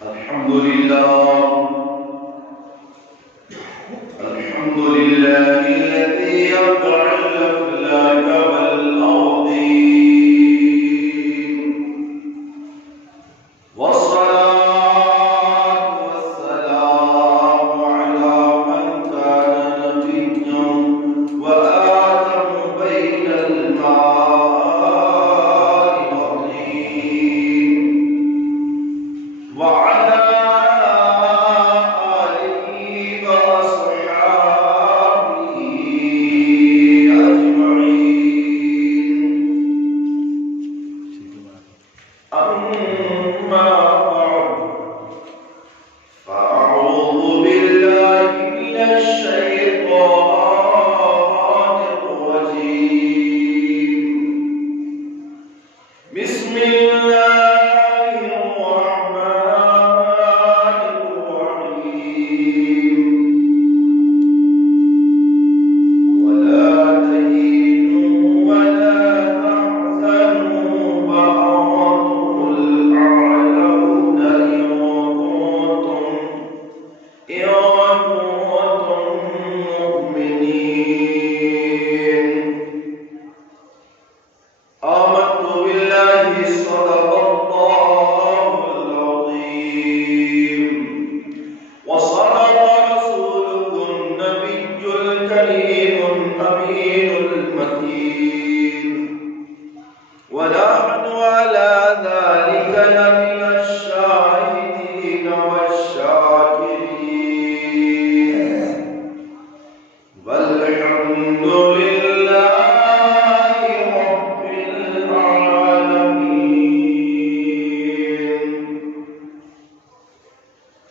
الحمد لله الذي يقطع الأفلاك والأرضين والصلاة والسلام على من كان نبيا وآدم بين الماء والطين وعلى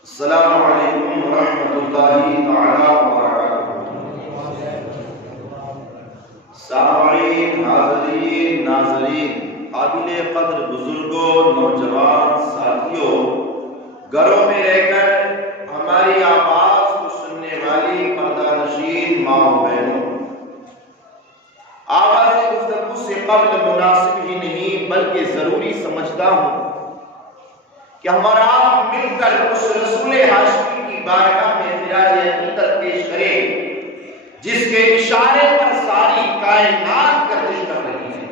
السلام علیکم ورحمۃ اللہ تعالی وبرکاتہ۔ سامعین، حاضرین، ناظرین، قابل قدر بزرگوں، نوجوان ساتھیوں، گھروں میں رہ کر ہماری آواز کو سننے والی پردہ نشین ماں و بہنوں، آواز گفتگو سے قبل مناسب ہی نہیں بلکہ ضروری سمجھتا ہوں کہ ہمارا آپ مل کر اس رسول ہاشمی کی بارگاہ میں خراج عقیدت پیش کریں جس کے اشارے پر ساری کائنات گردش کر رہی ہے۔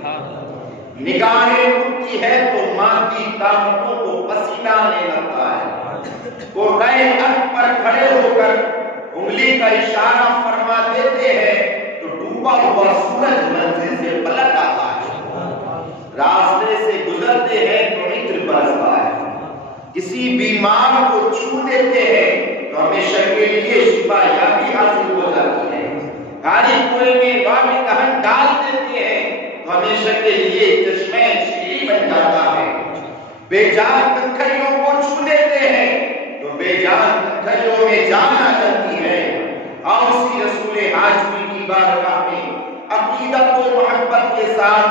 نگاہیں اٹھتی ہے تو مادی طاقتوں کو پسینہ آنے لگتا ہے۔ وہ رائے حق پر کھڑے ہو کر انگلی کا اشارہ فرما دیتے ہیں تو ڈوبا ہوا سورج منزل سے پلٹ آتا ہے۔ راستے سے گزرتے ہیں تو عطر برستا ہے۔ کسی بیمار کو چھو دیتے ہیں تو ہمیشہ کے لیے شفا یابی حاصل ہو جاتی ہے۔ کاری کنویں میں وامی دہن ڈال دیتے ہیں تو ہمیشہ کے لیے چشمہ شیری بن جاتا ہے۔ بے جان کنکھریوں کو چھو دیتے ہیں تو بے جان کنکھریوں میں جان آ جاتی ہے۔ اور اسی رسول ہاشمی کی بارگاہ میں عقیدت و محبت کے ساتھ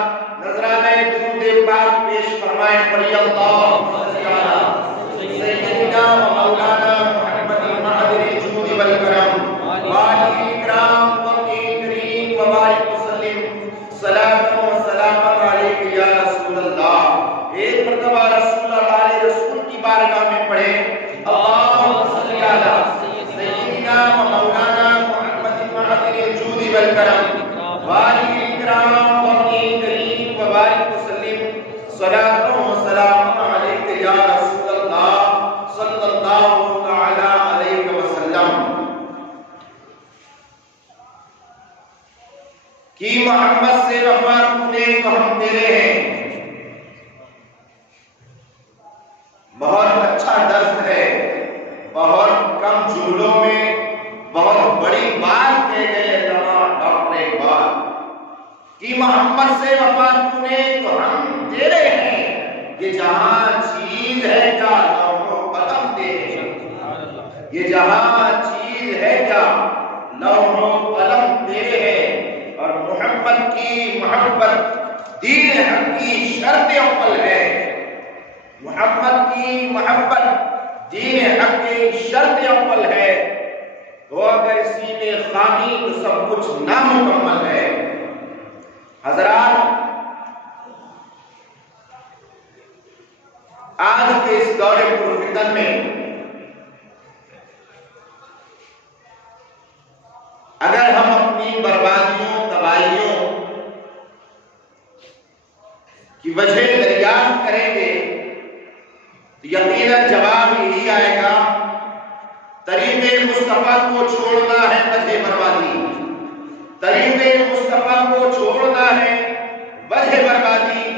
نذرانہ درود پاک پیش فرمائیں۔ پڑھی اللہم صلی علی سیدنا و مولانا محمد المعدن الجود والکرم وآلہ اکرام وقی کریم وبارک وسلم صلاۃ و سلام علیک یا رسول اللہ۔ ایک مرتبہ رسول اللہ رسول کی بارگاہ میں پڑھیں اللہم صلی علی سیدنا و مولانا محمد المعدن الجود والکرم وآلہ اکرام وقی کریم وبارک وسلم صلاۃ و سلام علیک یا رسول اللہ صلی اللہ تعالی علیہ وسلم۔ کی محمد سے وفا نے تو ہم تیرے ہیں۔ بہت اچھا درس ہے، بہت کم جملوں میں بہت بڑی بات کہہ گئے علماء ڈاکٹر اقبال۔ کی محمد سے وفا نے تو ہم تیرے ہیں، یہ جہاں چیز ہے کیا لوح و قلم تیرے ہیں۔ یہ جہاں چیز ہے کیا لوح و قلم تیرے ہیں۔ اور محمد کی محبت دین حق کی شرط اول ہے۔ محمد کی محبت دین حق کی شرط اول ہے۔ تو اگر اسی میں خامی تو سب کچھ نامکمل ہے۔ حضرات، آج کے اس دور پرفتن میں اگر ہم اپنی بربادیوں تباہیوں کی وجہ دریافت کریں گے تو یقیناً جواب یہی آئے گا، طریق مصطفیٰ کو چھوڑنا ہے وجہ بربادی، طریق مصطفیٰ کو چھوڑنا ہے وجہ بربادی،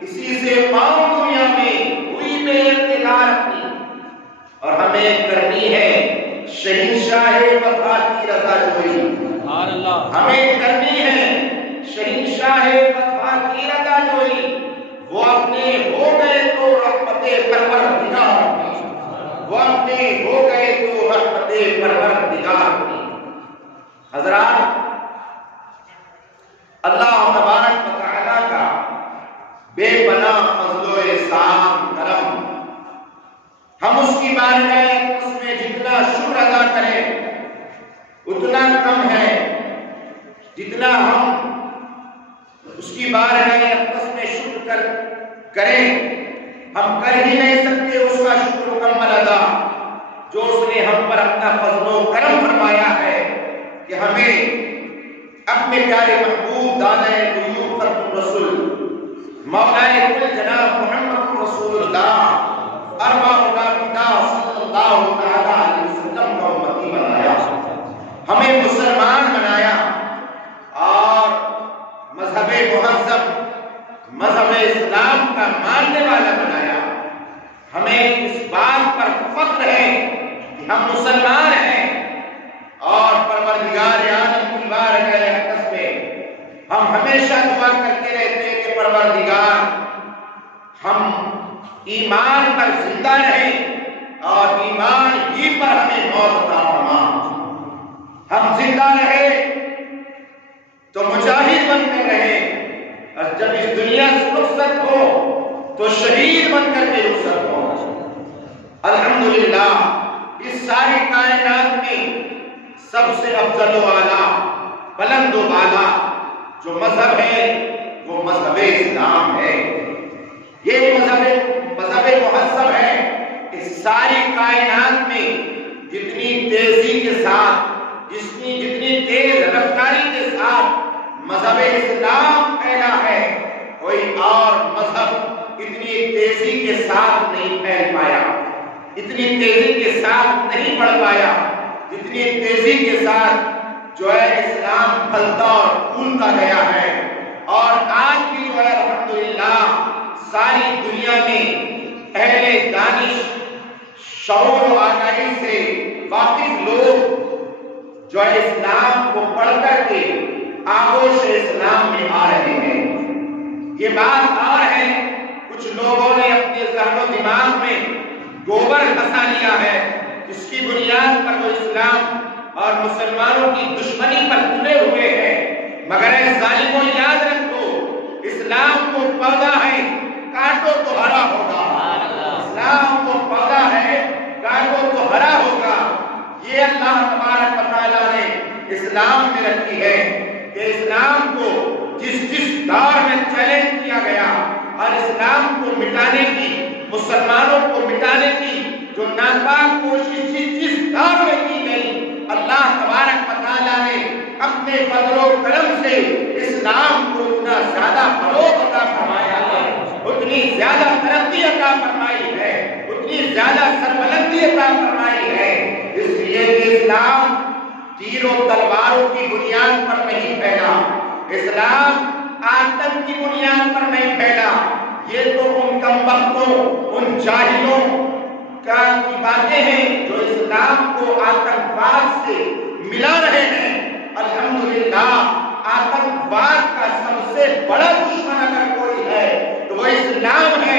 اسی سے پاؤں دنیا میں ہوئی بے اقتدار اپنی، اور ہمیں کرنی ہے شہنشاہ وفا کی رضا جوئی، ہمیں کرنی ہے شہنشاہ وفا کی رضا جوئی، وہ اپنے ہو گئے تو رحمت پروردگار کی، وہ اپنے ہو گئے تو رحمت پروردگار کی۔ حضرات، اللہ تبارک و تعالی کا بے پناہ فضل و احسان کرم، ہم اس کی بارگاہ اقدس میں جتنا شکر ادا کریں اتنا کم ہے، جتنا ہم اس کی بارگاہ اقدس میں شکر کریں ہم کر ہی نہیں سکتے اس کا شکر مکمل ادا، جو اس نے ہم پر اپنا فضل و کرم فرمایا ہے کہ ہمیں اپنے پیارے محبوب دانے غیوب ختم رسول مولا کل جناب محمد رسول اللہ ارواحنا فدا صلی اللہ تعالی علیہ وسلم کا امتی بنایا، ہمیں مسلمان بنایا اور مذہب مہذب مذہب اسلام کا ماننے والا بنایا۔ ہمیں اس بات پر فخر ہے کہ ہم مسلمان ہیں، اور پروردگار عالم کی بارگاہ اقدس میں ہم ہمیشہ دعا کرتے رہتے ہیں کہ پروردگار ہم ایمان پر زندہ رہیں اور ایمان ہی پر ہمیں موت عطا فرما، ہم زندہ رہے تو مجاہد بن کر رہے، اور جب اس دنیا سے رخصت ہو تو شہید بن کر کے رخصت ہو۔ الحمدللہ اس ساری کائنات میں سب سے افضل و اعلیٰ بلند و بالا جو مذہب ہے وہ مذہب اسلام ہے، یہ مذہب مہذب ہے۔ اس ساری کائنات میں جتنی تیزی کے ساتھ جتنی تیز رفتاری کے ساتھ مذہب اسلام پھیلا ہے، کوئی اور مذہب اتنی تیزی کے ساتھ نہیں پھیل پایا، اتنی تیزی کے ساتھ نہیں بڑھ پایا جتنی تیزی کے ساتھ جو ہے اسلام پھلتا اور پھولتا گیا ہے۔ اور آج بھی جو ہے الحمدللہ ساری دنیا میں اہل دانش شعور و آگاہی سے واقف لوگ جو ہے اسلام کو پڑھ کر کے آغوش اسلام میں آ رہے ہیں۔ یہ بات اور ہے، کچھ لوگوں نے اپنے ذہن و دماغ میں گوبر دھسا لیا ہے، جس کی بنیاد پر وہ اسلام اور مسلمانوں کی دشمنی پر تلے ہوئے ہیں، مگر اے ظالموں یاد رکھو اسلام کو پودا ہے کاٹو تو ہرا ہوگا، اسلام کو پودا ہے کاٹو تو ہرا ہوگا۔ یہ اللہ تبارک و تعالیٰ نے اسلام میں رکھی ہے کہ اسلام کو جس دور میں چیلنج کیا گیا اور اسلام کو مٹانے کی، مسلمانوں کو مٹانے کی جو ناکام کوشش جس دور میں کی گئی، اللہ تبارک و تعالیٰ نے اپنے فضل و کرم سے اسلام کو اتنا زیادہ فروغ عطا فرمایا ہے، اتنی زیادہ ترقی عطا فرمائی ہے، اتنی زیادہ سربلندی عطا فرمائی ہے، اس لیے کہ اسلام تیر و تلواروں کی بنیاد پر نہیں پھیلا، اسلام آتنک کی بنیاد پر نہیں پھیلا۔ یہ تو ان کم بختوں، ان جاہلوں کی باتیں ہیں جو اسلام کو آتنکواد سے ملا رہے ہیں۔ الحمدللہ آتنکواد کا سب سے بڑا دشمن اگر کوئی ہے تو وہ اسلام ہے۔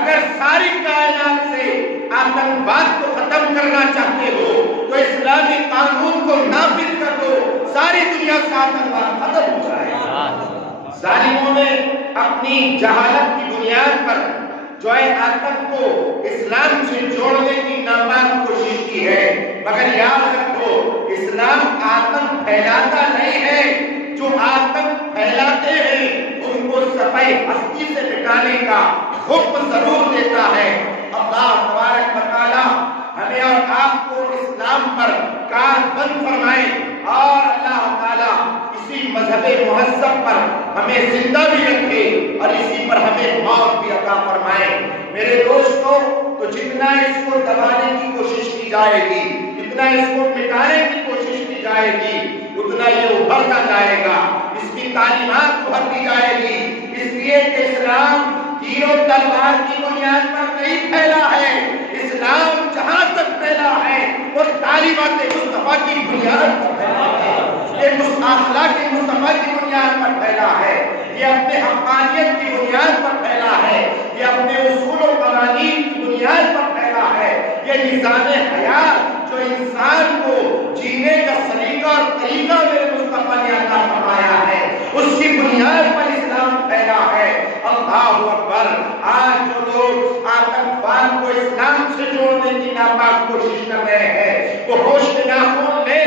اگر ساری کائنات سے آتنکواد کو ختم کرنا چاہتے ہو تو اسلامی قانون کو نافذ کر دو، ساری دنیا سے آتنکواد ختم ہو جائے گا۔ ظالموں نے اپنی جہالت کی بنیاد پر جو ہے آتنک کو اسلام سے جوڑنے کی ناکام کوشش کی ہے، مگر یاد رکھو اسلام آتنک پھیلاتا نہیں ہے، جو آتنک پھیلاتے ہیں ان کو صفحہ ہستی سے مٹانے کا حکم ضرور دیتا ہے۔ بند فرمائیں اور اللہ تعالیٰ اسی مذہب مہذب پر ہمیں زندہ بھی رکھے اور اسی پر ہمیں موت بھی عطا فرمائے۔ میرے دوستوں، تو جتنا اس کو دبانے کی کوشش کی جائے گی، جتنا اس کو مٹانے کی کوشش کی جائے گی، اتنا یہ ابھرتا جائے گا، اس کی تعلیمات ابھرتی جائے گی۔ اس لیے کہ اسلام تیر و تلوار کی بنیاد پر نہیں پھیلا ہے، اسلام جہاں تک پھیلا ہے وہ تعلیمات مصطفیٰ کی بنیاد پر پھیلا ہے، یہ اخلاق مصطفیٰ کی بنیاد پر پھیلا ہے، یہ اپنے حقانیت کی بنیاد پر پھیلا ہے، یہ اپنے اصول و قوانین کی بنیاد پر پھیلا ہے، یہ نظام حیات جو انسان کو جینے کا سلیقہ اور طریقہ میرے مصطفیٰ نے عطا فرمایا ہے، اس کی بنیاد پر اسلام پھیلا ہے۔ اللہ اکبر! آج جو لوگ آتنکواد کو اسلام سے جوڑنے کی ناپاک کوشش کر رہے ہیں، وہ ہوش میں ناخن لے،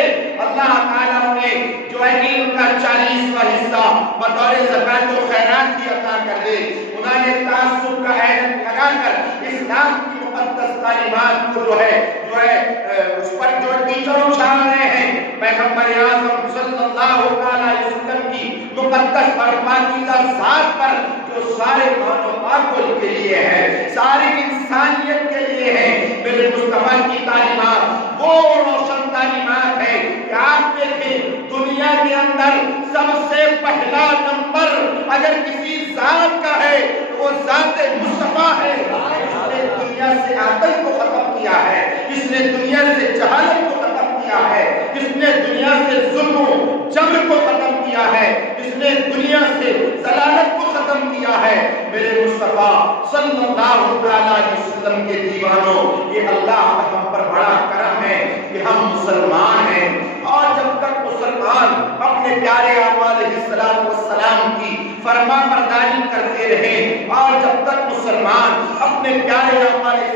اللہ تعالیٰ نے جو ہے علم کا 40واں حصہ بطور زکوٰۃ و خیرات کی عطا کر دے، انہوں نے تعصب کا عہد لگا کر اسلام کی مقدس تعلیمات کو جو ہے اس پر جو ٹیچر اچھال رہے ہیں، پیغمبر اعظم صلی اللہ علیہ وسلم کی مقدس اور پاکیزہ ذات پر جو سارے مانو کے لیے ہے، ساری انسانیت کے لیے ہے، میرے مصطفیٰ کی تعلیمات وہ روشن تعلیمات ہے کہ آپ دیکھیں دنیا کے اندر سب سے پہلا نمبر اگر کسی ذات کا ہے تو وہ ذات مصطفیٰ ہے، جس نے دنیا سے آتنک کو ختم کیا ہے، جس نے دنیا سے جہالت کو ختم کیا ہے، جس نے دنیا سے ظلم و جبر کو ختم کیا ہے، جس نے دنیا سے ضلالت کو ختم کیا ہے۔ میرے مصطفیٰ صلی اللہ علیہ وسلم کے دیوانوں، یہ اللہ کا ہم پر بڑا کرم ہے کہ ہم مسلمان ہیں، اور جب تک مسلمان اپنے پیارے آقا علیہ السلام کی فرما برداری کرتے رہیں، اور جب تک مسلمان اپنے پیارے آقا علیہ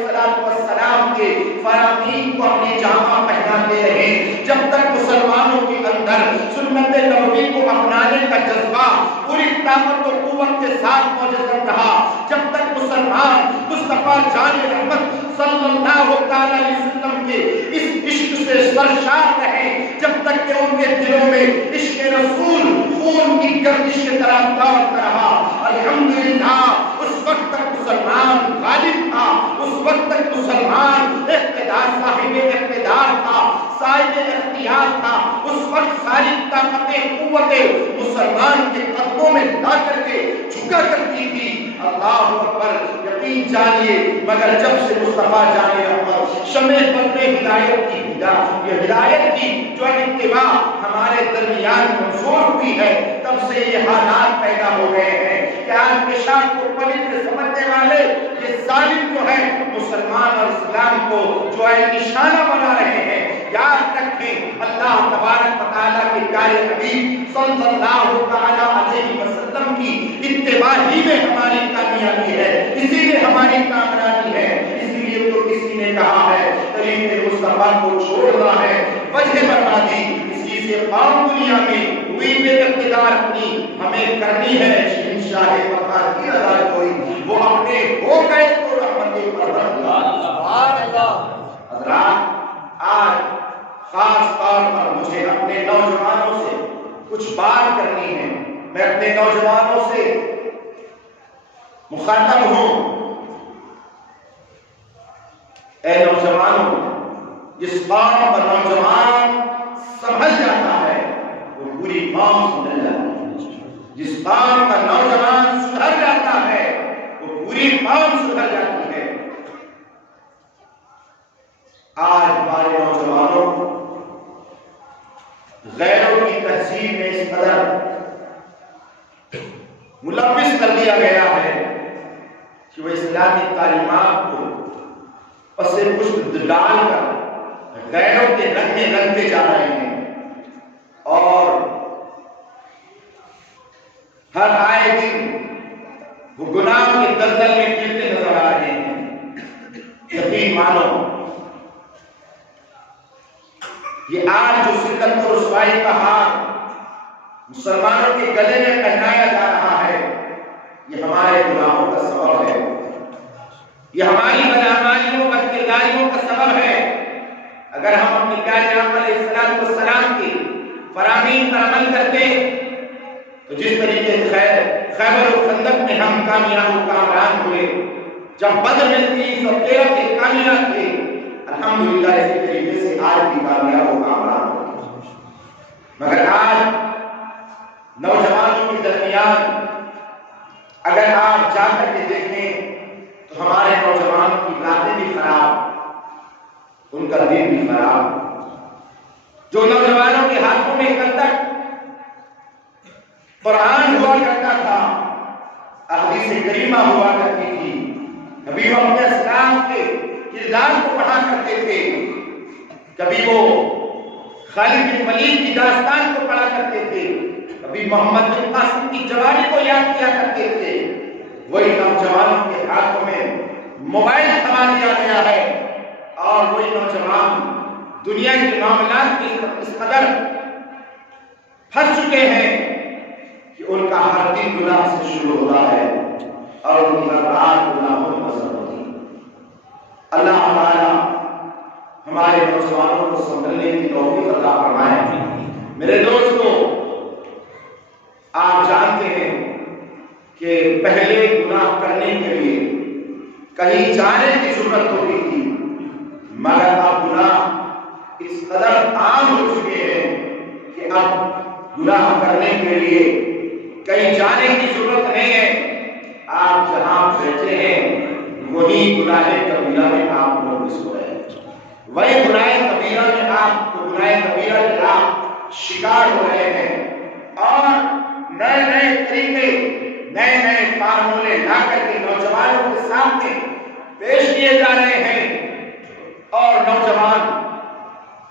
السلام کے فرامین کو اپنی جامہ پہناتے رہیں، جب تک مسلمانوں کے اندر سنت نبوی کو اپنانے کا جذبہ پوری طاقت و قوت کے ساتھ موجود رہا، جب تک مسلمان مصطفیٰ جان رحمت صلی اللہ علیہ وسلم کے اس عشق سے سرشار رہے، جب تک کہ ان کے دلوں میں عشق رسول خون کی گردش کی طرح دوڑتا رہا، الحمدللہ اس وقت تک مسلمان غالب تھا، اس وقت تک مسلمان اقتدار صاحب اقتدار تھا، صاحب اختیار تھا، اس وقت ساری طاقتیں قوتیں مسلمان کے قدموں میں لا کر کے جھکا کرتی تھی۔ اللہ اکبر! یقین جانیے مگر جب سے مصطفیٰ جان رحمت شمع بن ہدایت کی یہ ہدایت کی جو اتباع ہمارے درمیان منظور ہوئی ہے، تب سے یہ حالات پیدا ہو گئے ہیں کہ آج پیشاب کو پوتر سمجھنے والے یہ ظالم جو ہے مسلمان اور اسلام کو جو ہے نشانہ بنا رہے ہیں۔ یاد رکھیں اللہ تبارک و تعالیٰ کے پیارے حبیب صلی اللہ علیہ وسلم کی اتباع ہی میں ہماری کامیابی ہے، اسی لیے ہماری کامیابی ہے۔ اسی لیے تو کسی نے کہا ہے طریق مصطفیٰ کو چھوڑنا ہے وجہ بربادی، اسی سے قوم دنیا میں ہوئی بے اقتدار اپنی ہمیں کرنی ہے شہنشاہ وفا کی رضا کوئی، وہ اپنے ہو گئے تو رحمت پروردگار۔ حضرات، آج خاص طور پر مجھے اپنے نوجوانوں سے کچھ بات کرنی ہے، میں اپنے نوجوانوں سے مخاطب ہوں۔ اے نوجوانوں، جس قوم کا نوجوان سمجھ جاتا ہے وہ پوری قوم سمجھ جاتی ہے، جس قوم کا نوجوان سدھر جاتا ہے وہ پوری قوم سدھر جاتی ہے۔ آج ہمارے نوجوانوں غیروں کی تہذیب میں اس قدر ملوث کر دیا گیا ہے کہ وہ اسلامی تعلیمات کو پس پشت ڈال کر غیروں کے رنگ میں رنگتے جا رہے ہیں، اور ہر آئے دن وہ گناہ کے دلدل میں گرتے نظر آ رہے ہیں۔ یقین مانو یہ آج جو ذلت و رسوائی کا ہار مسلمانوں کے گلے میں پہنایا جا رہا ہے، یہ ہمارے گناہوں کا سبب ہے، یہ ہماری بدعمالیوں بدکرداریوں کا سبب ہے۔ اگر ہم اپنے پیارے آقا علیہ السلام کی فرامین پر عمل کرتے تو جس طریقے سے خیبر و خندق میں ہم کامیاب و کامران ہوئے، جب بدر میں 313 کے کامیاب تھے، الحمدللہ اسی طریقے سے آج بھی کامیاب و کامران ہوئے۔ مگر آج نوجوانوں کے درمیان اگر آپ جا کر کے دیکھیں تو ہمارے نوجوانوں کی باتیں بھی خراب، ان کا دل بھی خراب۔ جو نوجوانوں کے ہاتھوں میں کل تک قرآن ہوا کرتا تھا، احادیث کریمہ ہوا کرتی تھی، کبھی وہ اپنے اسلام کے کردار کو پڑھا کرتے تھے، کبھی وہ خالد بن ولید کی داستان کو پڑھا کرتے تھے، کبھی محمد بن قاسم کی جوانی کو یاد کیا کرتے تھے، وہی نوجوانوں کے ہاتھوں میں موبائل تھما دیا گیا ہے، اور وہی نوجوان دنیا کے معاملات کی اس قدر پھنس چکے ہیں کہ ان کا ہر دن گناہ سے شروع ہوتا ہے اور ان کی ہر رات گناہوں میں نظر ہوتی ہے۔ اللہ تعالیٰ ہمارے نوجوانوں کو سنبھلنے کی توفیق عطا فرمائے۔ میرے دوستو، آپ جانتے ہیں کہ پہلے گناہ کرنے کے لیے کہیں جانے کی ضرورت ہوتی تھی، مگر اب گناہ اس قدر عام ہو چکے ہیں کہ اب گناہ کرنے کے لیے کہیں جانے کی ضرورت نہیں ہے، آپ جہاں بیٹھے ہیں وہی گناہ کبیرہ میں آپ ملوث ہو رہے ہیں، وہی گناہ کبیرہ میں آپ کو گناہ کبیرہ کے آپ شکار ہو رہے ہیں، اور نئے نئے طریقے، نئے نئے فارمولے لا کر کے نوجوانوں کے سامنے پیش کیے جا رہے ہیں، اور نوجوان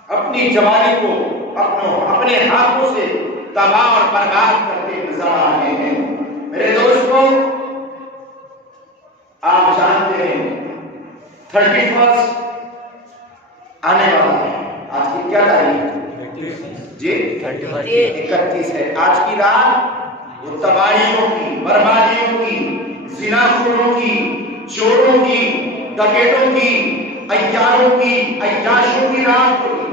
اپنی جوانی کو اپنے ہاتھوں سے تباہ اور برباد کرتے نظر آ رہے ہیں۔ میرے دوستو، آپ جانتے ہیں 31 آنے والا ہے۔ آج کی کیا تاریخ ہے؟ جی 31 ہے۔ آج کی رات وہ تباہیوں کی، بربادیوں کی، زنا خوروں کی، چوروں کی، ڈکیٹوں کی، عیاروں کی، عیاشوں کی رات ہوگی۔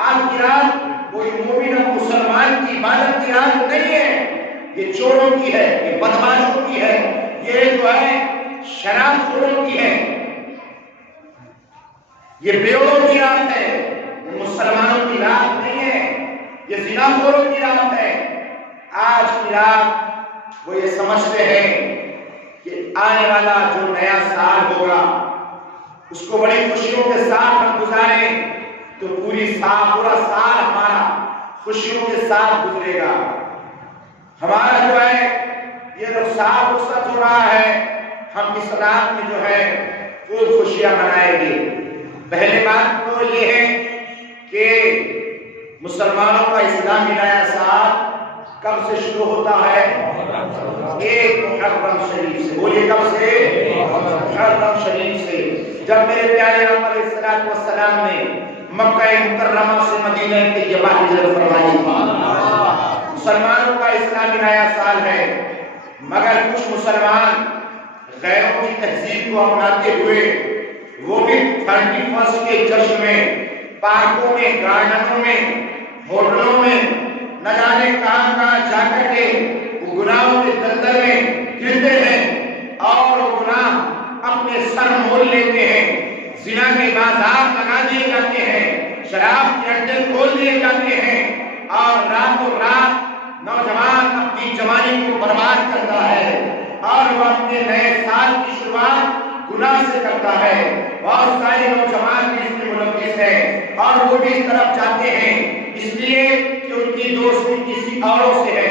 آج کی رات کوئی مومن اور مسلمان کی عبادت کی رات نہیں ہے، یہ چوروں کی ہے، یہ بدماشوں کی ہے، یہ جو ہے شراب خوروں کی ہے، یہ بیوڑوں کی رات ہے، یہ مسلمانوں کی رات نہیں ہے، یہ زنا خوروں کی رات ہے۔ آج کی رات وہ یہ سمجھتے ہیں کہ آنے والا جو نیا سال ہوگا اس کو بڑی خوشیوں کے ساتھ ہم گزاریں تو پورا سال ہمارا خوشیوں کے ساتھ گزرے گا، ہمارا جو ہے یہ رخصت ہو رہا ہے، ہم اس رات میں جو ہے خوب خوشیاں منائیں گے۔ پہلی بات تو یہ ہے کہ مسلمانوں کا اسلامی نیا سال کب سے شروع ہوتا ہے؟ 1 محرم شریف سے۔ بولیے کب سے؟ محرم شریف سے، جب میرے پیارے آقا علیہ السلام نے مکہ مکرمہ سے مدینہ طیبہ ہجرت فرمائی۔ مسلمانوں کا اسلامی نیا سال ہے، مگر کچھ مسلمان غیروں کی تہذیب کو اپناتے ہوئے وہ بھی 31 کے جشن میں پارکوں میں، گارڈنوں میں، ہوٹلوں میں نہ جانے کہاں جا کر کے وہ گناہوں کے دلدل میں گرتے ہیں اور وہ گناہ اپنے سر مول لیتے ہیں۔ زنا کے بازار لگا دیے جاتے ہیں، شراب کے اڈے کھول دیے جاتے ہیں، اور راتوں رات نوجوان اپنی جوانی کو برباد کرتا ہے اور وہ اپنے نئے سال کی شروعات گناہ سے کرتا ہے۔ بہت سارے نوجوان بھی اس میں ملوث ہیں اور وہ بھی اس طرف جاتے ہیں، اس لیے کہ ان کی دوستی کسی اوروں سے ہے،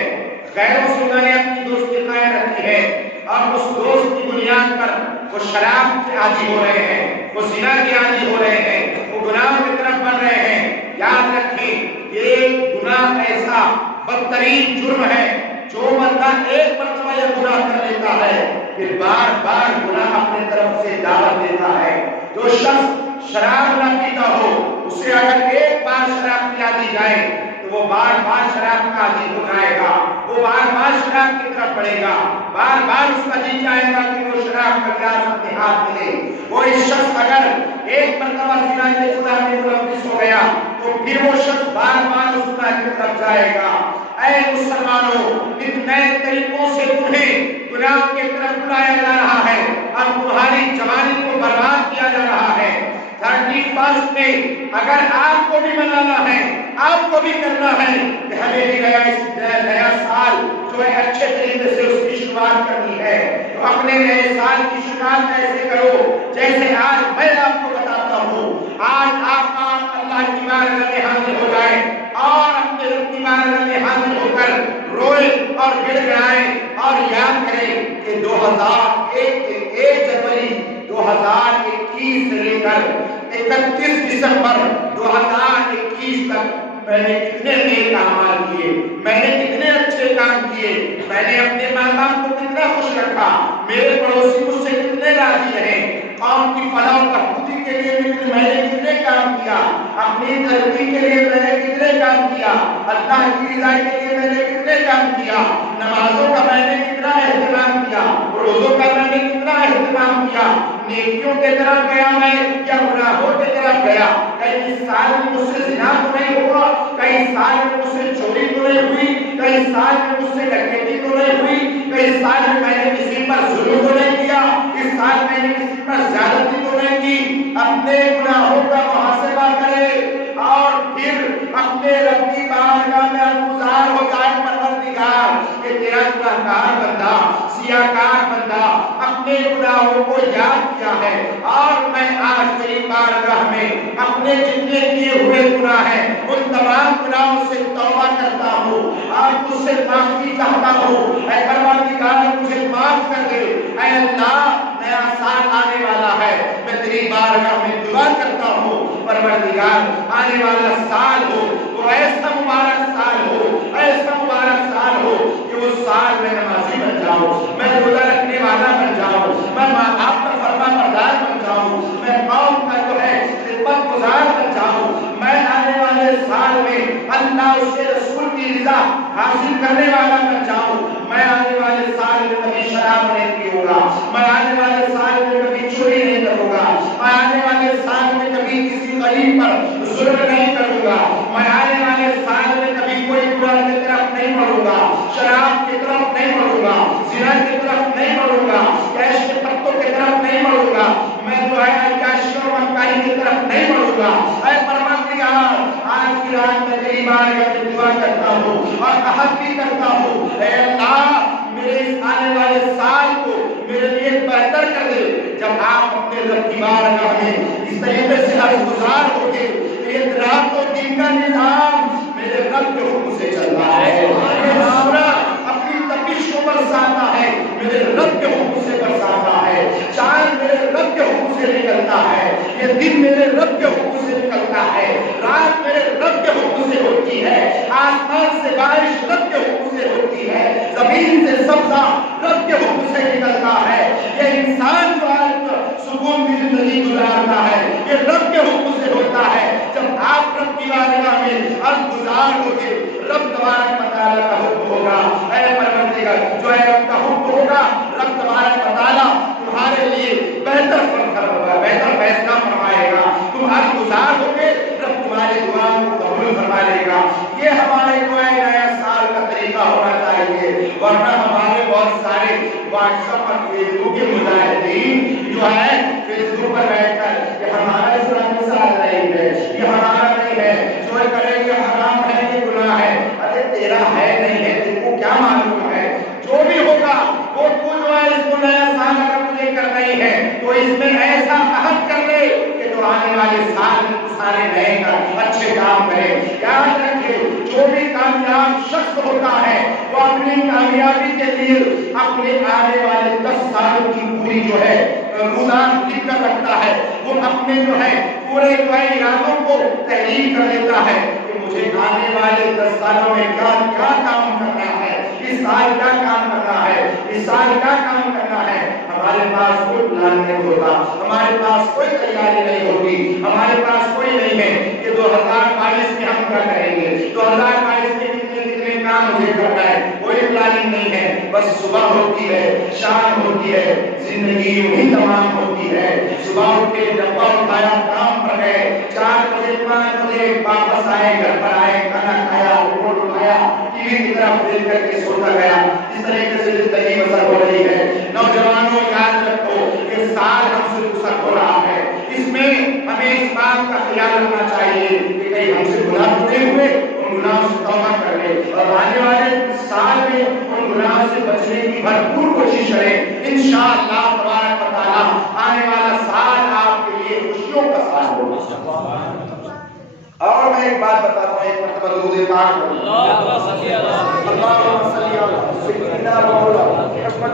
غیروں سے انہوں نے اپنی دوستی قائم رکھی ہے، اور اس دوست کی بنیاد پر وہ شراب کے عادی ہو رہے ہیں، وہ زنا کے عادی ہو رہے ہیں، وہ گناہ کی طرف بڑھ رہے ہیں۔ یاد رکھیں، یہ گناہ ایسا بدترین جرم ہے جو بندہ ایک مرتبہ یہ گناہ کر لیتا ہے پھر بار بار گناہ اپنے طرف سے دعوت دیتا ہے۔ جو شخص شراب نہ پیتا ہو، اسے اگر ایک بار شراب پلا دی جائے تو وہ بار بار شراب کا عادی ہو جائے گا، وہ بار بار شراب کی طرف بڑھے گا، بار بار اس کا جی چاہے گا کہ وہ شراب کا گلاس اپنے ہاتھ میں لے۔ وہ اس شخص اگر ایک مرتبہ زنا کے گناہ میں ملوث ہو گیا تو پھر وہ شخص بار بار اس گناہ کی طرف جائے گا۔ اے مسلمانوں، ان نئے طریقوں سے تمہیں گناہ کی طرف بلایا جا رہا ہے اور تمہاری جوانی کو برباد کیا جا رہا ہے۔ 31 میں اگر آپ کو بھی منانا ہے، آپ کو بھی کرنا ہے کہ ہمیں بھی نیا سال جو ہے اچھے طریقے سے اس کی شروعات کرنی ہے، تو اپنے نئے سال کی شروعات ایسے کرو جیسے آج میں آپ کو بتاتا ہوں۔ آج آپ اللہ کی بارگاہ میں حاضر ہو جائیں اور اپنے رب کی بارگاہ میں حاضر ہو کر روئے اور گڑ گڑائیں اور یاد کریں کہ 1 جنوری 2021 سے لے کر 31 دسمبر 2021 تک میں نے کتنے نیک اعمال کیے، میں نے کتنے اچھے کام کیے، میں نے اپنے ماں باپ کو کتنا خوش رکھا، میرے پڑوسی مجھ سے کتنے راضی رہے، قوم کی فلاح و بہبودی کے لیے میں نے کتنے کام کیا، اپنی ترقی کے لیے میں نے کتنے کام کیا، اللہ کی رضا کے لیے میں نے کتنے کام کیا، نمازوں کا میں نے کتنا اہتمام کیا، روزوں کا میں نے کتنا اہتمام کیا، نیکیوں کے طرف گیا میں یا گناہوں کے طرف گیا۔ کئی سال میں مجھ سے زنا تو نہیں ہوا، کئی سال میں مجھ سے چوری تو نہیں ہوئی، کئی سال میں مجھ سے ڈکیتی تو نہیں ہوئی، کئی سال میں نے کسی پر ظلم تو نہیں کیا، اس سال میں نے کسی پر زیادتی تو نہیں کی۔ اپنے گناہوں کا محاسبہ کرے اور پھر اپنے رب کی بارگاہ میں گزار ہو جائے پروردگار کہ تیرا گناہگار بندہ، سیاہکار بندہ اپنے گناہوں کو یاد کیا ہے اور میں آج تیری بارگاہ میں اپنے جتنے کیے ہوئے گناہ ہیں ان تمام گناہوں سے توبہ کرتا ہوں اور تجھ سے معافی چاہتا ہوں۔ اے پروردگار مجھے معاف کر دے۔ اے اللہ، نیا سال آنے والا ہے، میں تیری بارگاہ میں دعا کرتا ہوں پروردگار آنے والا سال ہو تو ایسا مبارک سال ہو، ایسا مبارک سال ہو کہ اس سال میں نمازی بن جاؤں، میں روزہ رکھنے والا بن جاؤں، میں ماں باپ کا فرما بردار بن جاؤں، میں قوم کا جو ہے خدمت گزار بن جاؤں، میں آنے والے سال میں اللہ اس کے رسول کی رضا حاصل کرنے والا بن جاؤں، میں آنے والے سال میں کبھی شراب نہیں پیوں گا، میں آنے والے سال میں کبھی چوری نہیں کروں گا، میں آنے والے سال میں کبھی کسی غریب پر ظلم نہیں کروں گا، میں آنے والے سال میں کبھی کوئی گناہ کی طرف نہیں بڑھوں گا، شراب کی طرف نہیں بڑھوں گا، زنا کی طرف نہیں بڑھوں گا، کیش کے پتوں کی طرف نہیں بڑھوں گا، میں جو ہے عیاشی اور مکاری کی طرف نہیں بڑھوں گا۔ اے پروردگار، آج کی رات میں تیری بارگاہ میں دعا کرتا ہوں اور عہد بھی کرتا ہوں، اے اللہ میرے اس آنے والے سال کو میرے لیے بہتر کر دے۔ جب آپ اپنے رب کی بارگاہ میں اس طریقے سے گزار ہو گے تو یہ رات و دن کا نظام میرے رب کے حکم سے چلتا ہے، یہ سورج اپنی تپش کو برساتا ہے میرے رب کے حکم سے برساتا ہے، چاند میرے رب کے حکم سے نکلتا ہے، یہ دن میرے رب کے حکم سے نکلتا ہے، رات میرے رب کے حکم سے ہوتی ہے، آسمان سے بارش رب کے حکم سے ہوتی ہے، زمین سے سبزہ رب کے حکم سے نکلتا ہے، یہ انسان جو آج سکون کی زندگی گزارتا ہے یہ رب کے حکم سے ہوتا ہے۔ جب آپ رب کی بارگاہ میں گزار ہوگے، رب تبارک و تعالیٰ کا حکم ہوگا، اے پروردگار جو ہے رب کا حکم ہوگا، رب تبارک و تعالیٰ تمہارے لیے بہتر فیصلہ فرمائے گا، تمہاری گزار ہوگے، رب تمہاری دعاؤں کو قبول فرما لے گا۔ یہ ہمارے نیا سال کا طریقہ ہونا چاہیے، ورنہ ہمارے بہت سارے واٹس ایپ اور فیس بک کے مجاہدین جو ہے فیس بک پر بیٹھ کر یہ ہمارا اسلامی سال نہیں ہے، یہ ہمارا نہیں ہے، جو کرے یہ حرام ہے، یہ گناہ ہے۔ ارے تیرا ہے نہیں ہے، تم کو کیا معلوم ہے؟ جو بھی ہوگا وہ تو جو ہے اس کو نیا سال اگر تجھے کرنا ہی ہے تو اس میں ایسا عہد کر لے کہ جو آنے والے سال میں سارے نئے کر اچھے کام کرے۔ یاد رکھے جو بھی کامیاب شخص ہوتا ہے وہ اپنی کامیابی کے لیے اپنے آنے والے 10 سالوں کی پوری جو ہے روزانہ لکھ کر رکھتا ہے، وہ اپنے جو ہے پورے ارادوں کو تحریر کر لیتا ہے کہ مجھے آنے والے 10 سالوں میں کیا کیا کام کرنا ہے، اس سال کیا کام کرنا ہے، اس سال کیا کام کرنا ہے۔ ہمارے پاس کوئی پلان نہیں ہوتا، ہمارے پاس کوئی تیاری نہیں ہوتی، ہمارے پاس کوئی نہیں ہے کہ 2022 میں ہم کیا کریں گے، 2022 میں کتنے کام مجھے کرنا ہے، کوئی پلاننگ نہیں ہے۔ بس صبح ہوتی ہے، شام ہوتی ہے، زندگی یوں ہی تمام ہوتی ہے۔ صبح اٹھ کے ڈبہ اٹھایا، کام پر گئے، 4 بجے 5 بجے واپس آئے، گھر پر آئے، کھانا کھایا، رپورٹ اٹھایا، ٹی وی کی طرف دیکھ کر کے سوتا گیا۔ اس طریقے سے زندگی بسر ہو رہی ہے۔ نوجوانوں یاد رکھو کہ سال ہم سے گزر ہو رہا ہے، اس میں ہمیں اس بات کا خیال رکھنا چاہیے کہ کہیں ہم سے گناہ تو نہیں ہوئے، ان گناہوں سے توبہ کر لیں اور آنے والے سال میں ان گناہوں سے بچنے کی بھرپور کوشش کریں۔ انشاءاللہ تبارک و تعالی آنے والا سال آپ کے لیے خوشیوں کا سال ہوگا۔ اور میں ایک بات بتاتا ہوں، ایک مرتبہ درود پاک اللہم صلی علی سیدنا مولانا محمد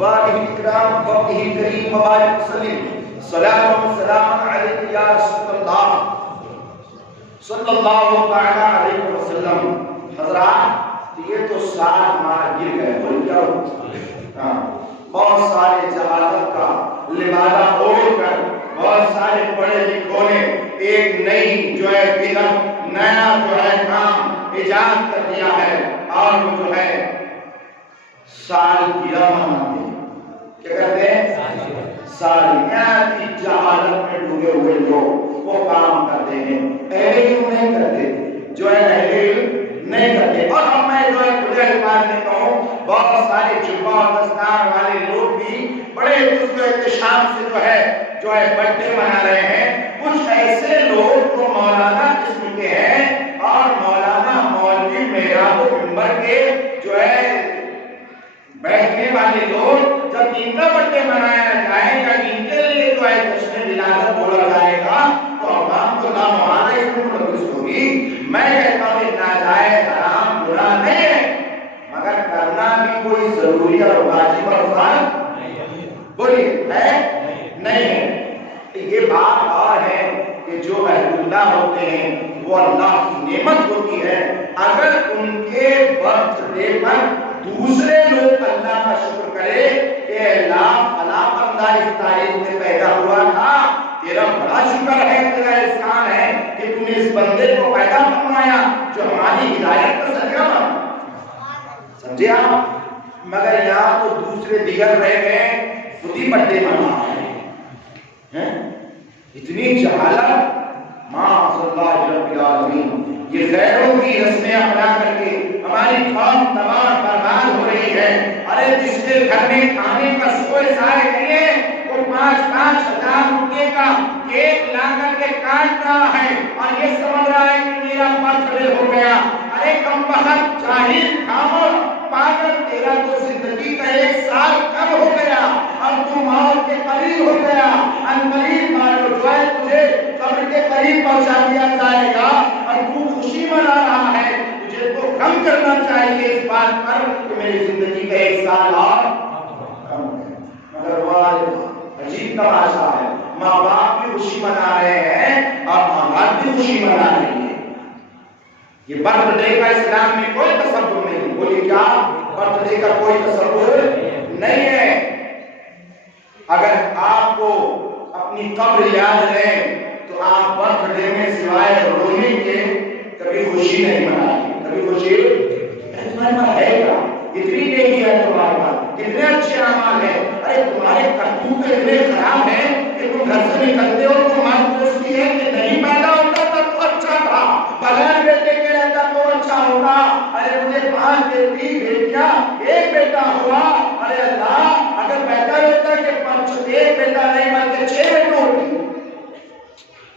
وآلہ الکرام وآلہ کریم وبارک وسلم۔ صلاۃ و سلام علیک یا رسول اللہ صلی اللہ تعالی علیہ وسلم۔ حضرات یہ تو سال ماہ گر گئے، بول کیا ہو؟ بہت سارے جہالت کا لبادہ اوڑھ کر بہت سارے پڑھے لکھوں نے ایک نئی جو ہے بدعت، نیا جو ہے کام ایجاد کر دیا ہے، اور وہ جو ہے سالگرہ مناتے ہیں۔ کیا کہتے ہیں؟ سالگرہ کی جہالت میں ڈوبے ہوئے لوگ وہ کام کرتے ہیں، اہل علم نہیں کرتے، جو ہے اہل علم نہیں کرتے۔ اور ہم میں جو ہے کھلے الفاظ میں کہوں، بہت سارے جبہ اور دستار والے لوگ بھی بڑے لطف و احتشام سے جو ہے برتھ ڈے منا رہے ہیں۔ کچھ ایسے لوگ جو مولانا قسم کے ہیں اور مولانا مولوی محراب و منبر کے جو ہے بیٹھنے والے لوگ، جب ان کا برتھ ڈے منایا جائے گا، ان کے لیے جو ہے جشن ولادت بولا جائے گا تو عوام کو نامحال اس میں ملوث ہوگی۔ میں کہتا ہوں ناجائز حرام گناہ نہیں ہے، مگر کرنا بھی کوئی ضروری اور واجب اور فرض بولیے ہے نہیں ہے۔ یہ بات اور ہے کہ جو اہل اللہ ہوتے ہیں وہ اللہ کی نعمت ہوتی ہے، اگر ان کے برتھ ڈے پر دوسرے لوگ اللہ کا شکر کرے کہ اللہ فلاں بندہ اس تاریخ میں پیدا ہوا تھا، تیرا بڑا شکر ہے، تیرا احسان ہے کہ تم نے اس بندے کو پیدا فرمایا جو ہماری ہدایت کا ذریعہ بنا، سمجھے آپ؟ مگر یہاں تو دوسرے دیگر رہ گئے، خود ہی برتھ ڈے منا رہے ہیں۔ اتنی جہالت، معاذ اللہ رب العالمین، یہ غیروں کی رسمیں اپنا کر کے ہماری قوم تباہ برباد ہو رہی ہے۔ ارے جس کے گھر میں کھانے کا سوئے سائے نہیں ہے، وہ 5-5 ہزار روپے کا کیک لا کر کے کاٹ رہا ہے اور یہ سمجھ رہا ہے کہ میرا برتھ ڈے ہو گیا۔ ارے کم بخت جاہل خاموش پاگل، تیرا تو زندگی کا 1 سال کم ہو گیا اور تو موت کے قریب ہو گیا۔ ان قریب مارو جو ہے تجھے قبر کے قریب پہنچا دیا جائے گا اور تو خوشی منا رہا ہے۔ تجھے تو غم کرنا چاہیے اس بات پر کہ میری زندگی کا 1 سال اور کم ہے۔ مگر والد عجیب تماشا ہے، ماں باپ بھی خوشی منا رہے ہیں اور اولاد بھی خوشی منا رہی ہے۔ یہ برتھ ڈے کا اسلام میں کوئی تصور نہیں، بولیے کیا برتھ ڈے کا کوئی تصور نہیں ہے۔ اگر آپ کو اپنی قبر یاد رہے تو آپ برتھ ڈے میں سوائے رونے کے کبھی خوشی نہیں منائی، کبھی خوشی ہے گا۔ اتنی نیکی ہے تمہارے پاس، کتنے اچھے اعمال ہیں، ارے تمہارے کرتوت اتنے خراب ہیں کہ تم گھر سے نکلتے ہو تو تمہاری دوستی ہے کہ نہیں پیدا ہوتا تب تو اچھا تھا، بغیر بیٹے کے رہتا تو اچھا ہوتا۔ ارے مجھے 5 بیٹی بیٹیاں 1 بیٹا ہوا، ارے اللہ اگر بہتر ہوتا کہ 1 بیٹا نہیں بلکہ 6 بیٹے ہوتے۔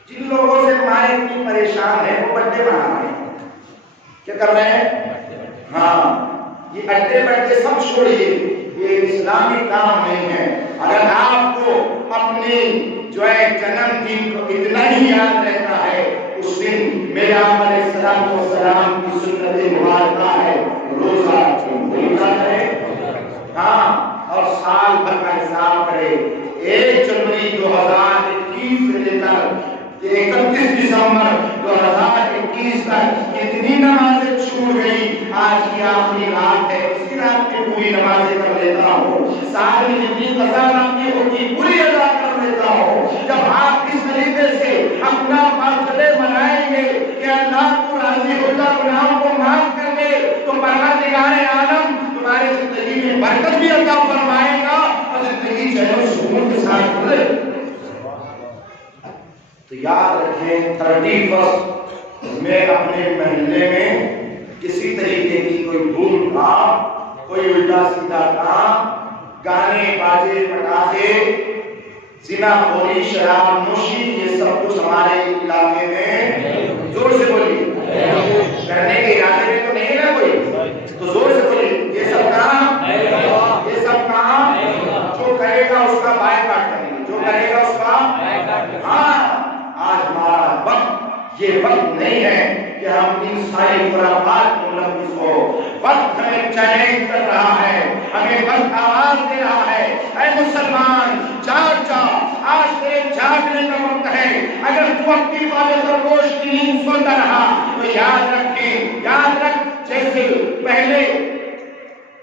جن لوگوں سے مائیں اتنی پریشان ہیں وہ برتھ ڈے منا رہے ہیں، کیا کر رہے ہیں؟ ہاں یہ اڈے بڈے سب چھوڑیے، یہ اسلامی کام نہیں ہے۔ اگر آپ کو اپنی جو ہے جنم دن کو اتنا ہی یاد رہتا ہے، اس دن میرے آقا علیہ السلام کی سنت مبارکہ ہے روزہ روزہ کرے، ہاں اور سال بھر کا حساب کرے۔ 1 جنوری 2021 سے لے کر 31 دسمبر 2021 تک کتنی نمازیں چھوٹ گئی، آج کی آخری رات ہے، اسی رات میں پوری نمازیں کر لیتا ہوں۔ سال میں جتنی قضا باقی ہوگی پوری ادا کر لیتا ہوں. جب آپ اس طریقے سے اپنا برتھڈے منائیں گے کہ اللہ کو راضی ہو جا, گناہوں کو معاف کر دے, تو پروردگار عالم تمہاری زندگی میں برکت بھی عطا فرمائے گا اور زندگی چین و سکون کے ساتھ گزرے. تو یاد رکھیں 31 میں اپنے محلے میں کسی طریقے کی کوئی بھول بھال, کوئی الٹا سیدھا کام, گانے باجے پٹاخے, زنا خوری, شراب نوشی, یہ سب کچھ ہمارے علاقے میں زور سے بولیے کرنے کے ارادے میں تو نہیں ہے کوئی, تو زور سے بولیے یہ سب کام جو کرے گا اس کا بائیکاٹ کریں گے, جو کرے گا اس کا. ہاں آج ہمارا وقت یہ وقت نہیں ہے کہ ہم ان ساری خرافات کو ملوث ہو. وقت ہمیں چیلنج کر رہا ہے, ہمیں وقت آواز دے رہا ہے, اے مسلمان جاگ جا, آج تیرے جاگنے کا وقت ہے. اگر تو اپنی خواب خرگوش کی نیند سوتا رہا تو یاد رکھ جیسے پہلے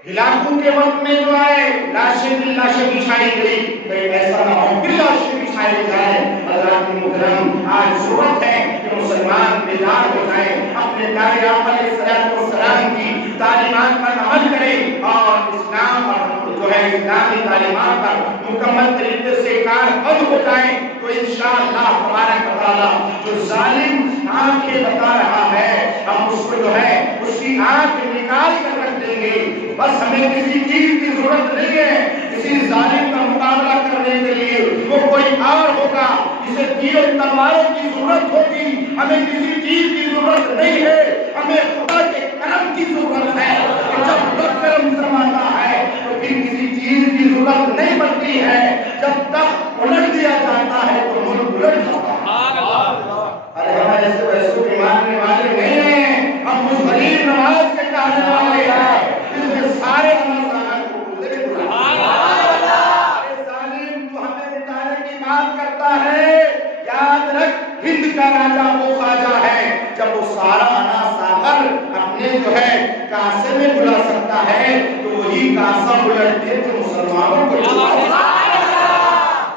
ہلاکوں کے وقت میں جو ہے لاشیں بچھائی گئی, کہیں ایسا نہ ہو پھر لاشیں بچھائی جائیں. حضرات محترم, آج ضرورت ہے کہ مسلمان بیدار ہو جائیں, اپنے پیارے آقا علیہ الصلوۃ والسلام کی تعلیمات پر عمل کریں اور اسلام پر جو ہے اسلامی تعلیمات پر مکمل طریقے سے کاربند ہو جائیں. تو انشاءاللہ تبارک و تعالی جو ظالم آنکھیں بتا رہا ہے ہم اس کو جو ہے اس کی آنکھ نکال کر رکھ دیں گے. بس ہمیں کسی چیز کی ضرورت نہیں ہے کسی ظالم کا مقابلہ کرنے کے لیے, وہ کوئی اور ہوگا جسے تیر و تلواروں کی ضرورت ہوگی. ہمیں کسی چیز کی ضرورت نہیں ہے, ہمیں خدا کے کرم کی ضرورت ہے. جب تک کرم فرماتا ہے تو پھر کسی چیز کی ضرورت نہیں پڑتی ہے. جب تک الٹ دیا جاتا ہے تو ملک الٹ جاتا ہے. ارے ہم ایسے ویسے کے ماننے والے نہیں ہیں, ہم اس غریب نماز کے چاہنے والے ہیں جس میں سارے مسلمان کو گزرے ظالم جو ہمیں مٹانے کی بات کرتا ہے. یاد رکھ ہند کا راجا وہ خواجہ ہے, جب وہ سارا انا ساغر اپنے جو ہے کاسے میں بلا سکتا ہے تو وہی کاسا الٹ کے تو مسلمانوں کو چلاتا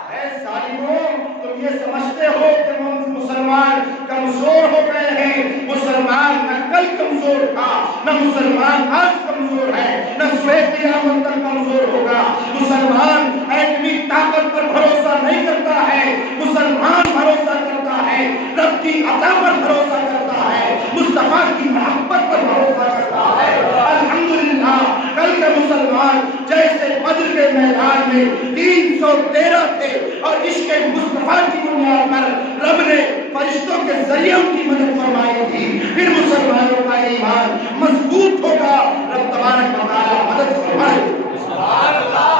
ہے. ظالموں, تم یہ سمجھتے ہو کہ مسلمان کمزور ہو گئے ہیں. مسلمان نہ کل کمزور تھا, نہ مسلمان آج کمزور ہے, نہ صبح قیامت تک کمزور ہوگا. مسلمان ایٹمی طاقت پر بھروسہ نہیں کرتا ہے, مسلمان بھروسہ کرتا ہے رب کی عطا پر بھروسہ کرتا ہے, مصطفیٰ کی محبت پر بھروسہ کرتا ہے. الحمدللہ کل کے مسلمان جیسے بدر کے میدان میں 313 تھے اور عشق مصطفیٰ کی بنیاد پر رب نے فرشتوں کے ذریعے ان کی مدد فرمائی تھی. پھر مسلمانوں کا ایمان مضبوط ہوگا, رب تبارک و تعالی مدد فرمائے. سبحان اللہ.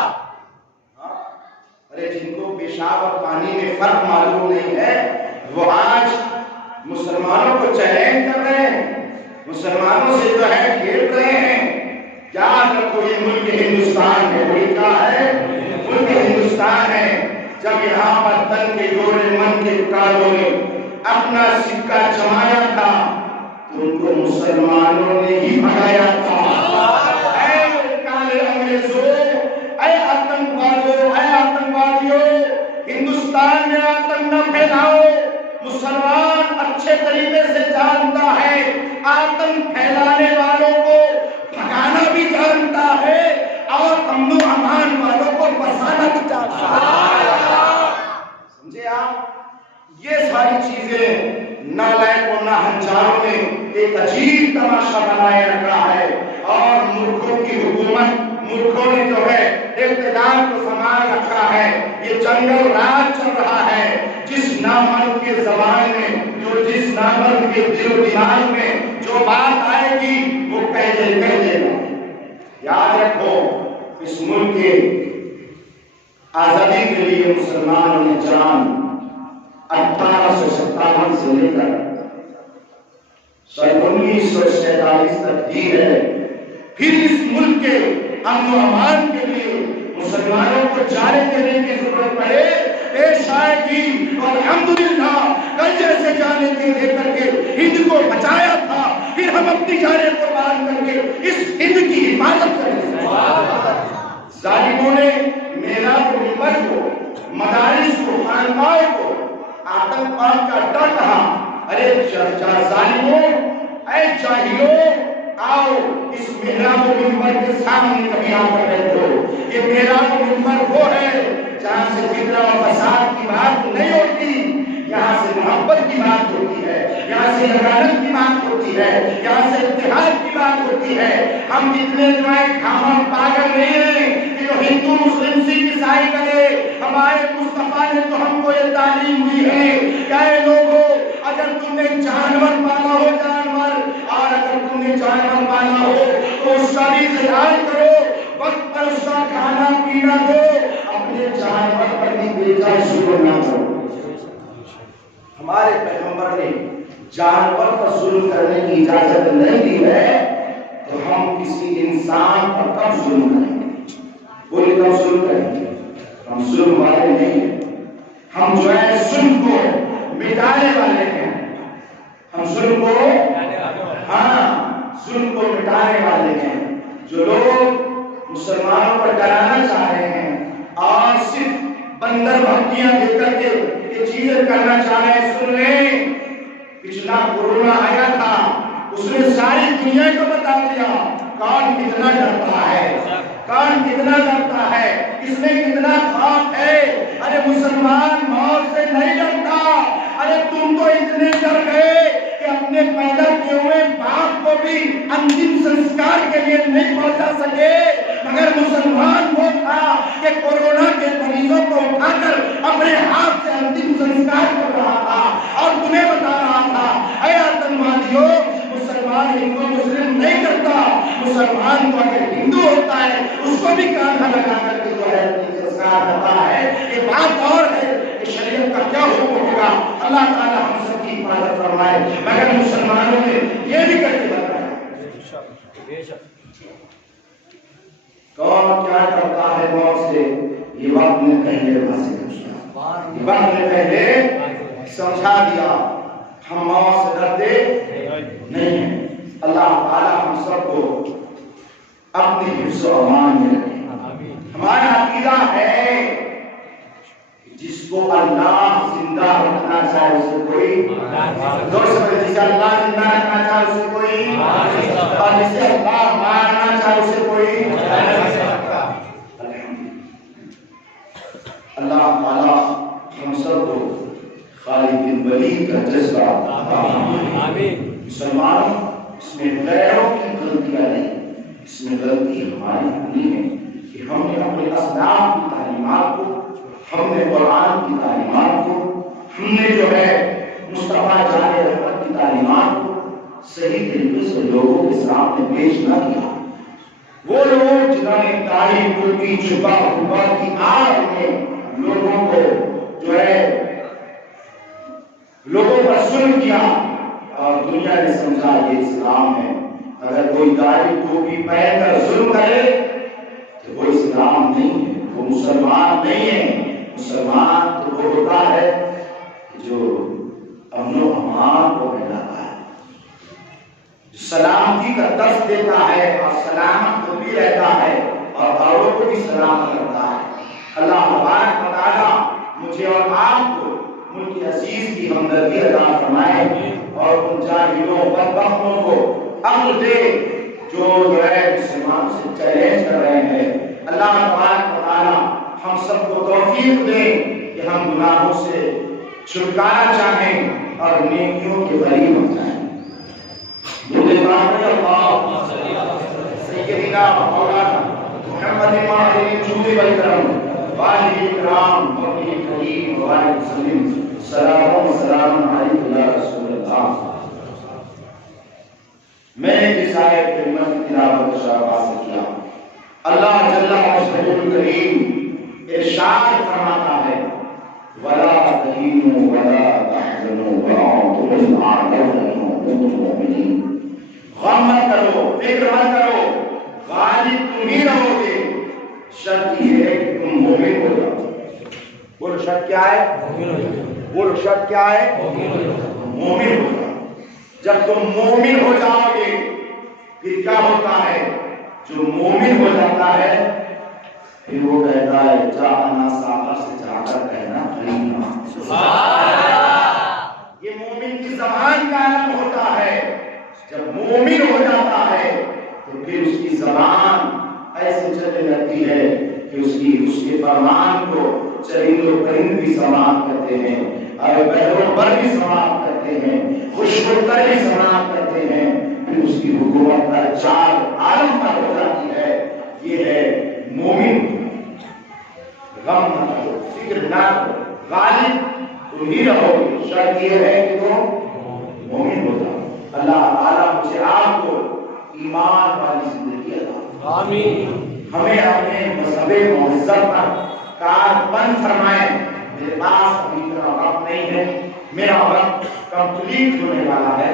ارے جن کو پیشاب اور پانی میں فرق معلوم نہیں ہے وہ آج مسلمانوں کو چیلنج کر رہے ہیں, مسلمانوں سے جو ہے کھیل رہے ہیں. یاد رکھو یہ ملک ہندوستان ہے. ملک کا ہے, ملک ہندوستان ہے. جب یہاں پر تن کے جوڑے من کے کالوں نے اپنا سکہ جمایا تھا تو ان کو مسلمانوں نے ہی بھگایا تھا. اے کالے انگریزوں, اے آتنکوادیوں, ہندوستان میں آتنک نہ پھیلاؤ. مسلمان اچھے طریقے سے جانتا ہے آتنک پھیلانے والوں کو بھگانا بھی جانتا ہے اور امن و امان والوں کو بسانا بھی جانتا ہے. سمجھے آپ, یہ ساری چیزیں نالائق و ناہنجاروں نے ایک عجیب تماشا بنائے رکھا ہے اور ملکوں کی حکومت, ملکوں نے جو ہے اقتدار کو سنبھال رکھا ہے. یہ جنگل راج چل رہا ہے. جس نامرد کے زبان میں, جو جس نامرد کے دل و دماغ میں جو بات آئے گی وہ کہہ دے گا. یاد رکھو اس ملک کے آزادی کے لیے مسلمانوں نے جان 1857 سے لے کر 1947 تک دی ہے. پھر اس ملک کے امن و امان کے لیے مسلمانوں کو جانے دینے کی ضرورت پڑے پیش آئے گی. اور الحمدللہ کل جیسے جانے دے کر کے ہند کو بچایا تھا, پھر ہم اپنی جانیں قربان کر کے اس ہند کی حفاظت کریں. ظالموں نے میراب و منبر کو، مدارس کو، خانقاہ کو آتنکواد کا اڈا کہا۔ ارے ظالموں، اے جاہلوں، آؤ اس محراب و منبر کے سامنے کبھی آ کر بیٹھو۔ یہ محراب و منبر وہ ہے جہاں سے فتنہ و فساد کی بات نہیں ہوتی، یہاں سے محبت کی بات ہوتی ہے، یہاں سے عدالت کی بات ہوتی ہے، یہاں سے اتحاد کی بات ہوتی ہے۔ ہم اتنے جو ہے کھامن پاگل نہیں ہیں کہ جو ہندو مسلم سکھ عیسائی کرے۔ ہمارے مصطفیٰ نے تو ہم کو یہ تعلیم دی ہے کہ اے لوگوں، اگر تم نے جانور پالا ہو جانور، اور اگر تم نے جانور پالا ہو تو اس کا بھی خیال کرو، وقت پر اس کا کھانا پینا دو، اپنے جانور پر بھی بیجا ظلم نہ کرو۔ ہمارے پیغمبر نے جانور پر ظلم کرنے کی اجازت نہیں دی ہے، تو ہم کسی انسان پر کب ظلم کریں گے؟ بولے کب ظلم کریں گے؟ ہم ظلم والے نہیں ہیں، ہم جو ہے ظلم کو مٹانے والے ہیں۔ ہم ظلم کو ظلم کو مٹانے والے ہیں۔ جو لوگ مسلمانوں پر ڈرانا چاہ رہے ہیں اور صرف بندر بھکیاں دے کر کے یہ چیزیں کرنا چاہ رہے ہیں، سن لیں، پچھلا کورونا آیا تھا، اس نے ساری دنیا کو بتا دیا کون کتنا ڈرتا ہے، کون کتنا ڈرتا ہے، اس میں کتنا خوف ہے۔ ارے مسلمان موت سے نہیں ڈرتا۔ ارے تم تو اتنے ڈر گئے کہ اپنے پیدا کیے ہوئے باپ کو بھی انتم سنسکار کے لیے نہیں پہنچا سکے، مگر مسلمان وہ تھا کہ کورونا کے مریضوں کو اٹھا کر اپنے ہاتھ سے انتم سنسکار کر رہا تھا اور تمہیں بتا رہا تھا اے آتنکوادیوں، مسلمان ہندو مسلم نہیں کرتا، مسلمان کو اگر ہندو ہوتا ہے اس کو بھی کانٹا لگا کر کے جو ہے سنسکار کرتا ہے۔ یہ بات اور ہے کہ شریعت کا کیا حکم ہوگا، اللہ تعالیٰ ہم سب کی حفاظت فرمائے، مگر مسلمانوں نے یہ بھی کر کے بتایا کون کیا کرتا ہے موت سے، یہ وقت نے پہلے یہ وقت نے پہلے سمجھا دیا۔ ہم موت سے ڈرتے نہیں ہیں۔ اللہ تعالیٰ ہم سب کو اپنی حفظ و امان میں رکھے۔ ہمارا عقیدہ ہے جس کو اللہ زندہ رکھنا چاہے اسے کوئی جسے اللہ زندہ رکھنا چاہے اسے کوئی، اور جسے اللہ مارنا چاہے اسے کوئی۔ اللہ تعالیٰ ہم سب کو خالق بن ولید کا جذبہ عطا فرمائے۔ مسلمان، اس میں غیروں کی غلطیاں نہیں، اس میں غلطی ہماری نہیں ہے کہ ہم نے اپنے اسلاف کی تعلیمات کو، ہم نے قرآن کی تعلیمات کو، ہم نے جو ہے مصطفیٰ جان رحمت کی تعلیمات کو صحیح طریقے سے لوگوں کے سامنے پیش نہ کیا۔ وہ لوگ جنہوں نے داڑھی ٹوپی چھپا ہوا کی آگ میں لوگوں کو جو ہے لوگوں پر ظلم کیا اور دنیا نے سمجھا یہ اسلام ہے۔ اگر کوئی داڑھی ٹوپی پہن کر ظلم کرے تو وہ اسلام نہیں ہے، وہ مسلمان نہیں ہے۔ مسلمان تو وہ ہوتا ہے جو امن و امان کو پھیلاتا ہے، سلامتی کا درس دیتا ہے اور سلامت کو بھی رہتا ہے اور اوروں کو بھی سلامت کرتا ہے۔ اللہ تبارک و تعالیٰ مجھے اور آپ کو ملک عزیز کی ہمدردی عطا فرمائے اور ان جاہلوں بدبختوں کو عقل دے جو ہے مسلمان سے چیلنج کر رہے ہیں۔ اللہ تبارک و تعالیٰ ہم سب کو توفیق دے کہ ہم گناہوں سے چھٹکارا چاہیں اور نیکیوں کے قریب ہو جائیں۔ سیدنا مولانا محمد ماہر جود والکرم والہ کرام مکی کریم وآلہ وسلم، سلام علیکم یا رسول اللہ۔ میں نے جس آیت کریمہ کی تلاوت حاصل کیا، اللہ جل وعلا الکریم ارشاد فرماتا ہے وَلَا تَهِنُوا وَلَا تَحْزَنُوا وَأَنْتُمُ الْأَعْلَوْنَ إِن كُنتُم مُّؤْمِنِينَ۔ غم مت کرو، فکر مت کرو، غالب تم ہی رہو گے، شرط یہ ہے کہ تم مومن ہو جاؤ۔ بولو شرط کیا ہے؟ بولو شرط کیا ہے؟ مومن ہو جاؤ۔ جب تم مومن ہو جاؤ گے پھر کیا ہوتا ہے؟ جو مومن ہو جاتا ہے پھر وہ کہتا ہے جانا صاحب سے جا کر کہنا خلیفہ. یہ مومن کی زبان کا علم ہوتا ہے. جب مومن ہو جاتا ہے تو پھر اس کی زبان ایسے چلنے لگتی ہے کہ اس کے فرمان کو چرند و پرند بھی سماعت کرتے ہیں اور بحر بر بھی سماعت کرتے ہیں, خوشبودر بھی سماعت کرتے ہیں. پھر اس کی حکومت ہر چار عالم پر ہو جاتی ہے. یہ ہے مومن. غم نہ کرو, فکر نہ کرو, غالب تم ہی رہو گے. شرط یہ ہے کہ تم مومن ہو جاؤ. اللہ تعالیٰ مجھے آپ کو ایمان والی زندگی عطا آمین. ہمیں اپنے مذہب معزز پر کار بند فرمائے. میرے پاس ابھی اتنا وقت نہیں ہے, میرا وقت کمپلیٹ ہونے والا ہے.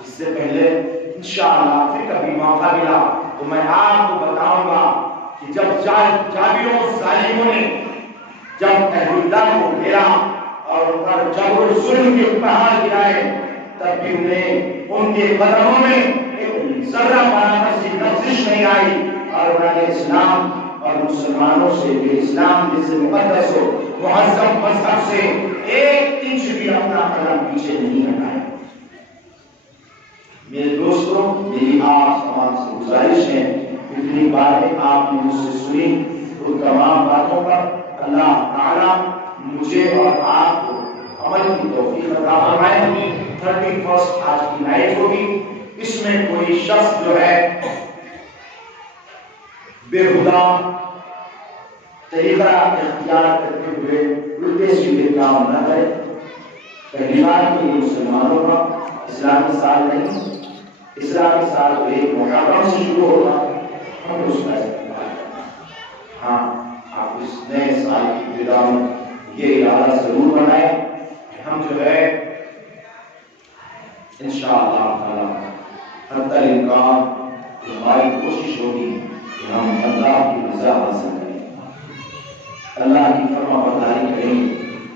اس سے پہلے انشاءاللہ پھر کبھی موقع ملا تو میں آپ کو بتاؤں گا کہ جب جابروں ظالموں نے جب اہل اللہ کو گھیرا اور ان پر جبر و ظلم کے پہاڑ گرائے, تب بھی انہیں ان کے قدموں میں ایک ذرہ برابر سی لغزش نہیں آئی اور انہوں نے اسلام اور مسلمانوں سے کہ اسلام جیسے مقدس و مہذب مذہب سے ایک انچ بھی اپنا قدم پیچھے نہیں ہٹایا. میرے دوستوں, میری آپ تمام سے گزارش ہے, اتنی باتیں آپ نے مجھ سے سنی, ان تمام باتوں پر اللہ تعالیٰ مجھے اور آپ کو عمل کی توفیق عطا فرمائے. 31 آج کی نائٹ ہوگی. اس میں کوئی شخص جو ہے بےہودہ طریقہ اختیار کرتے ہوئے الٹے سیدھے کام نہ کرے. پہلی بات تو یہ مسلمانوں کا اسلامی سال نہیں, اسلامی سال تو ایک محرم سے شروع ہوگا. ہم اس کا استقبال کریں. ہاں, آپ اس نئے سال کی ابتدا میں یہ ارادہ ضرور بنائیں کہ ہم جو ہے انشاءاللہ تعالیٰ حتی الامکان ہماری کوشش ہوگی کہ ہم اللہ کی رضا حاصل کریں, اللہ کی فرما برداری کریں,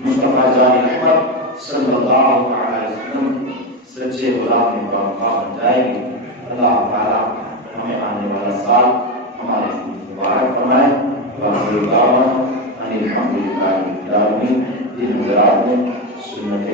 مصطفیٰ جان احمد صلی اللہ علیہ وسلم سچے غلام باوفا بن جائے گی. اللہ تعالیٰ ہمیں آنے والا سال ہمارے مبارک فرمائے. الحمد للہ. ان حضرات نے سنت